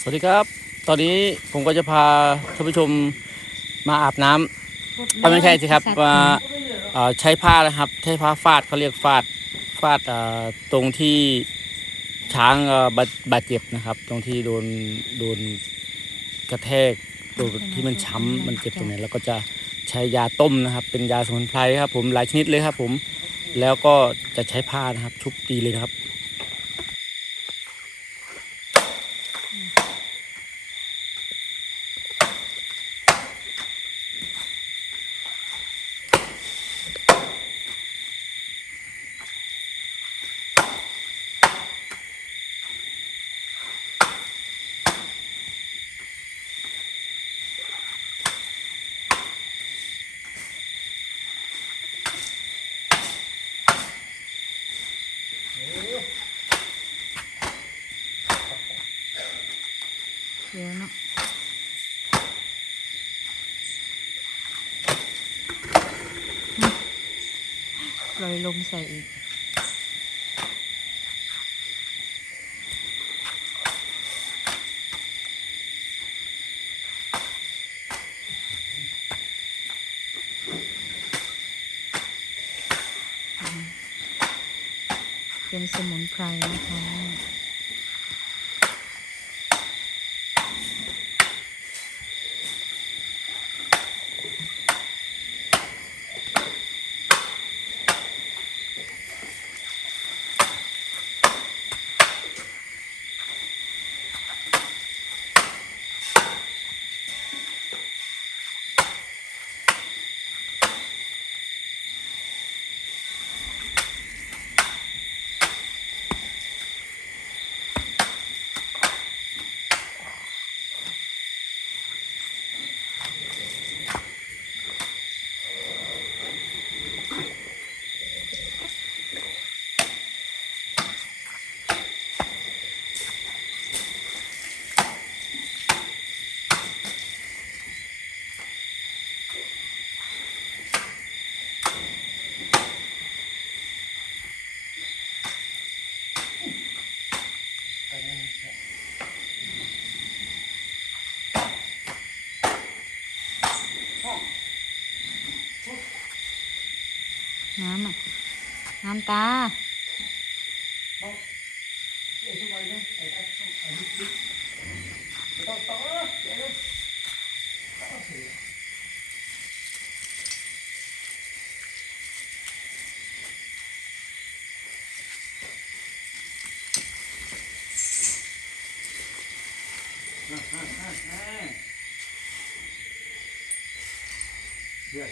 สวัสดีครับ ตอนนี้ผมก็จะพาท่านผู้ชมมาอาบน้ำเอ้ยไม่ใช่สิครับมาเอ่อใช้ผ้านะครับ ใช้ผ้าฟาดเขาเรียกฟาดฟาดเอ่อตรงที่ช้างเอ่อบาดบาดเจ็บนะครับ ตรงที่โดนโดนกระแทกตรงที่มันช้ำมันเจ็บตรงไหนแล้วก็จะใช้ยาต้มนะครับ เป็นยาสมุนไพรครับ ผมหลายชนิดเลยครับ ผมแล้วก็จะใช้ผ้านะครับ ชุบตีเลยนะครับ ปล่อยลมใส่อีก เป็นสมุนไพรนะคะ น้ำอะ น้ำตา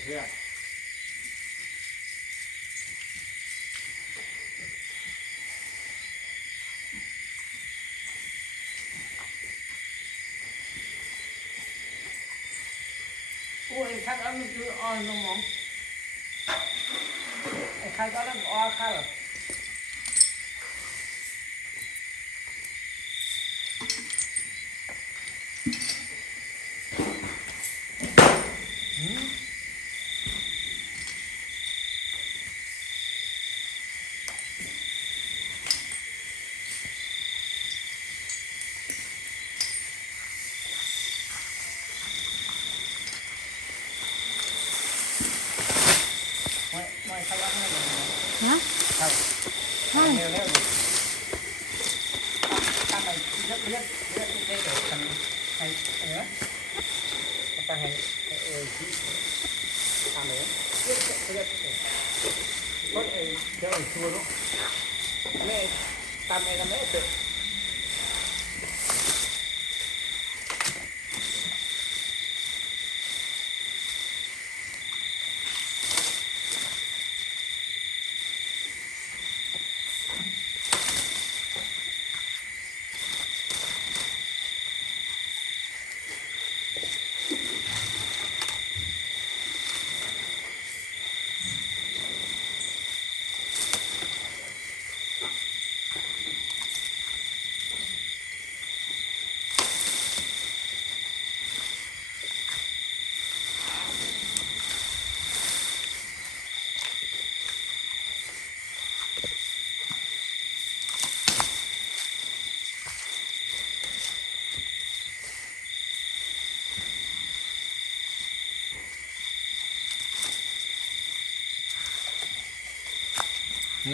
เชื่ 哦，弄么？哎，开高了，我开了。 เขเจะต้นเองเจ้าชู้เนาะแม่ตามแม่กับแม่เสร็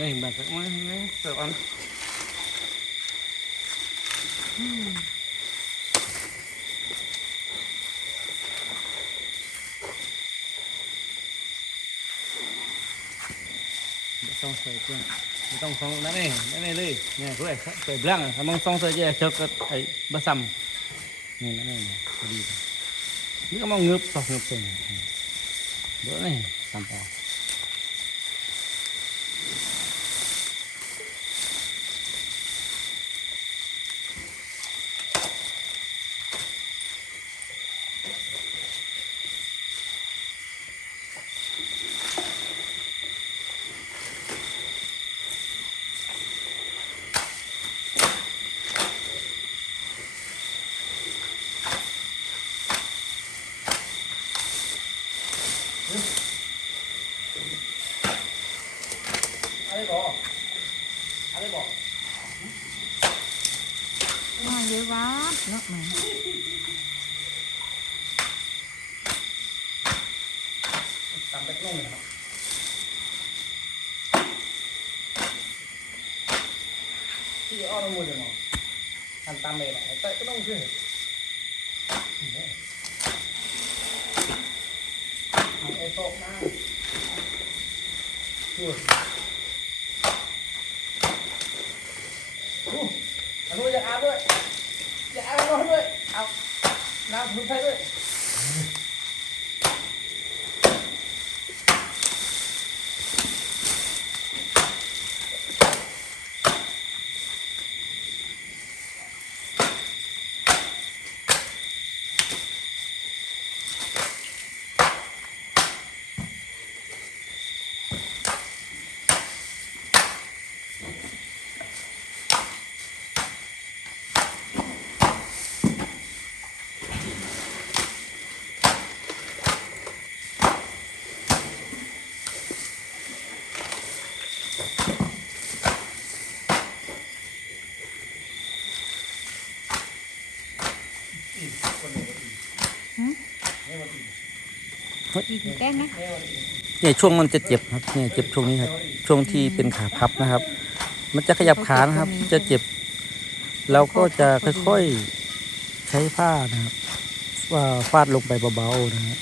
นี่แบบนี้นี่เสิร์ฟอันอืมไม่ต้องใส่เครื่องไม่ต้องส่งนั่นเองนั่นเองเลยเนี่ยเพื่อนใส่เบลังถ้ามึงส่งใส่เยอะเชก็ไอ้บะซัมนี่นั่นเองพอดีนี่ก็มองเงือบต่อเงือบเป็นเดี๋ยวนี่ตามต่อ อะไรบอกอะไรบอก มาเยอะวะเนาะแหม ตามเป็ดนุ่งเลยครับที่อ้อมมือจะมองทำตามเลยนะแต่ก็ต้องช่วยเอาไอ้โต๊ะนั่งช่วยอู้อันนู้นอย่าอาบด้วยอย่าอาบน้ำด้วยเอาน้ำสมุนไพรด้วย แก้งนะเนี่ยช่วงมันจะเจ็บครับเนี่ยเจ็บช่วงนี้ครับช่วงที่เป็นขาพับนะครับ มันจะขยับขานะครับ จะเจ็บเราก็จะค่อยๆใช้ผ้านะครับว่าฟาดลงไปเบาๆนะครับ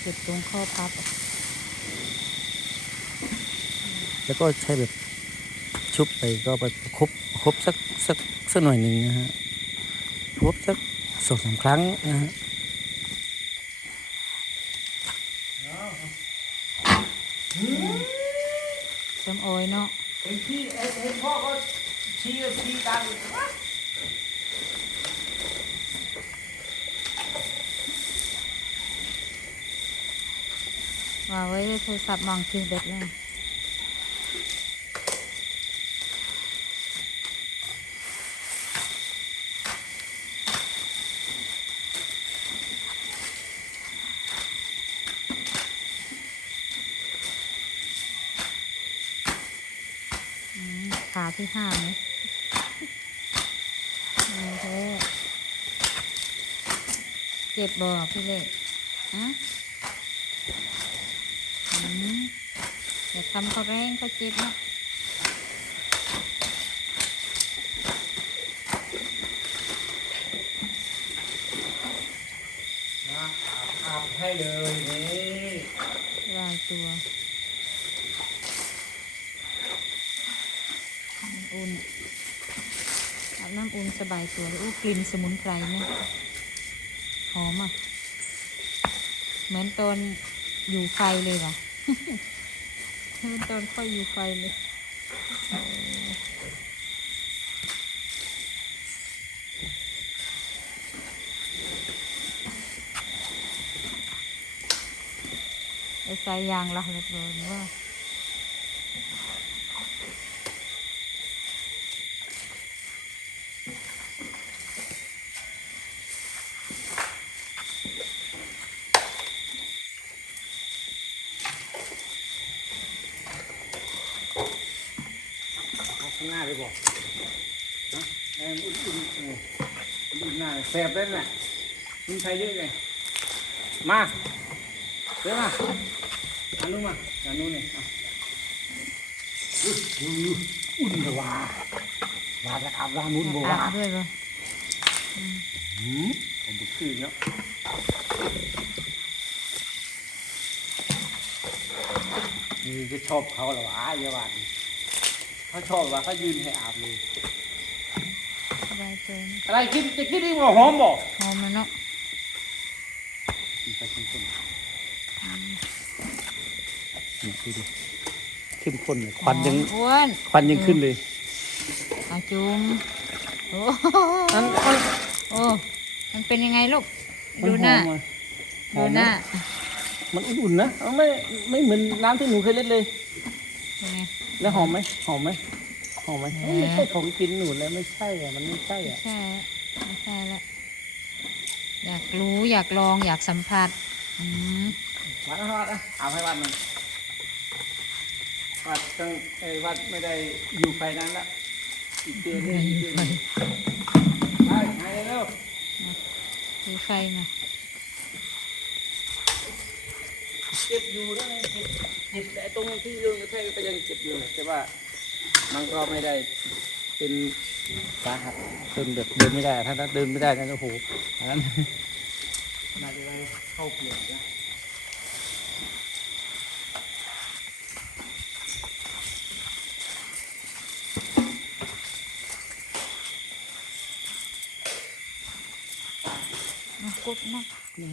เจ็บตรงข้อพับอะแล้วก็ใช้แบบชุบไปก็ไปครบครบสักสักสักหน่อยหนึ่งนะฮะครบสักสองสามครั้งนะฮะ สมโอยเนาะเห็นพี่เห็นพ่อก็ชี้ชี้ตามอยู่วะว่าไว้โทรศัพท์มองคือเบ็ดเลย ที่ห้าไหมโอเคเจ็บบ่พี่เล็กอะอืมอย่าทำเขาแรงเขาเจ็บนะนะอาบอาบให้เลยนี่ลายตัวน้ำอุ่น อุ่นสบายตัวเลยอู้กลิ่นสมุนไพรเนี่ยหอมอะ เหมือนตอนอยู่ไฟเลยว่ะเหมือนตอนค่อยอยู่ไฟเลยไอใส่ยางละเหลือเกินว่า เอาข้างหน้าเลยบอกนะเอ็มอุ่นอุ่นเอออุ่นหน้าแสบได้น่ะมึงใช้เยอะเลยมาเดี๋ยวมาอันนู้นมาอันนู้นเนี่ยอะอุ่นเลยว่าว่าจะอาบน้ำนุ่นบ่อาว่าบด้วยเหรอหืมผมบุกคืนเนาะนี่ก็ชอบเขาเหรอวะเยาวัน เขาชอบว่าเขายืนให้อาบเลยสบายตัวนะอะไรกินจะกินอีกบ่หอมบ่หอมมันเนาะกินไปเข้มข้นนี่ดูดิเข้มข้นเลยควันยังหอมอ้วนควันยังขึ้นเลยอาจุมโอ้อันอันโอ้มันเป็นยังไงลูกมัดูหน้าอมอะดูหน้ามันอุ่นๆนะมันไม่ไม่เหมือนน้ำที่หนูเคยเล่นเลยเป็นไง แล้วหอมไหมหอมไหมหอมไหมแหมเอ้ยไม่ใช่ของกินหนูแล้วไม่ใช่อะมันไม่ใช่อะใช่แล้วไม่ใช่แล้วอยากรู้อยากลองอยากสัมผัสอืมวัดนะวัดนะเอาให้วัดหนึ่งวัดตั้งไอ้ยวัดไม่ได้อยู่ไฟนั้นละอีกเดือนหนึงอีกเดือนหนึ่งไปไปเร็วดูไฟมา เจ็บอยู่นะเจ็บเจ็บแต่ตรงที่โดนกระแทกก็ยังเจ็บอยู่นะแต่ว่ามันก็ไม่ได้เป็นสาหัสจนแบบเดินไม่ได้ ถ้าเดินไม่ได้นั่นโอ้โหอันนั้นน่าจะได้เข้าเปลี่ยนนะกดมากนี่